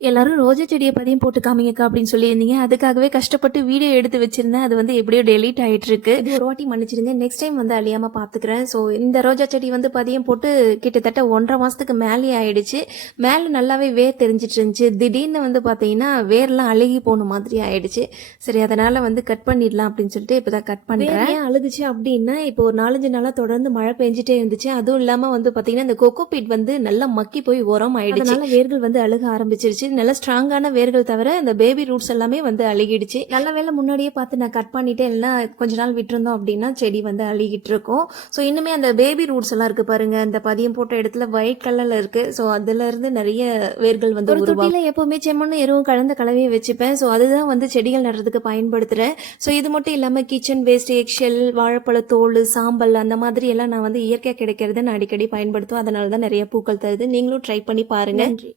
எல்லாரும் ரோஜா செடிய பதியம் போட்டு காமிங்கக்கா அப்படின்னு சொல்லியிருந்தீங்க. அதுக்காகவே கஷ்டப்பட்டு வீடியோ எடுத்து வச்சிருந்தேன். அது வந்து எப்படியோ டெலீட் ஆயிட்டு இருக்கு. இது ஒரு வாட்டி மன்னிச்சிடுங்க. நெக்ஸ்ட் டைம் வந்து அழியாம பாத்துக்கிறேன். ஸோ இந்த ரோஜா செடி வந்து பதியம் போட்டு கிட்டத்தட்ட 1.5 மாசத்துக்கு மேலே ஆயிடுச்சு. மேல நல்லாவே வேர் தெரிஞ்சிட்டு இருந்துச்சு. திடீர்னு வந்து பாத்தீங்கன்னா வேர்லாம் அழுகி போன மாதிரி ஆயிடுச்சு. சரி, அதனால வந்து கட் பண்ணிடலாம் அப்படின்னு சொல்லிட்டு இப்பதான் கட் பண்றேன். ஏன் அழுகுச்சு அப்படின்னா, இப்போ ஒரு 4-5 நாளா தொடர்ந்து மழை பெஞ்சிட்டே இருந்துச்சு. அதுவும் இல்லாம வந்து பாத்தீங்கன்னா இந்த கொக்கோ பீட் வந்து நல்லா மக்கி போய் உரம் ஆயிடுச்சு. அதனால வேர்கள் வந்து அழுக ஆரம்பிச்சிருச்சு. நல்ல ஸ்ட்ராங்கான வேர்கள் தவிர இந்த பேபி ரூட்ஸ் எல்லாமே வந்து அழுகிடுச்சு. நல்ல வேலை முன்னாடியே பார்த்து நான் கட் பண்ணிட்டேன். இல்லைன்னா கொஞ்ச நாள் விட்டுருந்தோம் அப்படின்னா செடி வந்து அழுகிட்டு இருக்கும். ஸோ இன்னுமே அந்த பேபி ரூட்ஸ் எல்லாம் இருக்கு பாருங்க. அந்த பதியம் போட்ட இடத்துல ஒயிட் கலர்ல இருக்கு. ஸோ அதுல இருந்து நிறைய வேர்கள் வந்து ஒரு தொட்டியில எப்பவுமே செம்மண்ணும் எருவும் கலந்த கலவையை வச்சுப்பேன். ஸோ அதுதான் வந்து செடிகள் நடுறதுக்கு பயன்படுத்துறேன். ஸோ இது மட்டும் இல்லாம கிச்சன் வேஸ்ட், எக்ஷெல், வாழைப்பழ தோல், சாம்பல் அந்த மாதிரி எல்லாம் நான் வந்து இயற்கையாக கிடைக்கிறத நான் அடிக்கடி பயன்படுத்துவேன். அதனால தான் நிறைய பூக்கள் தருது. நீங்களும் ட்ரை பண்ணி பாருங்க. நன்றி.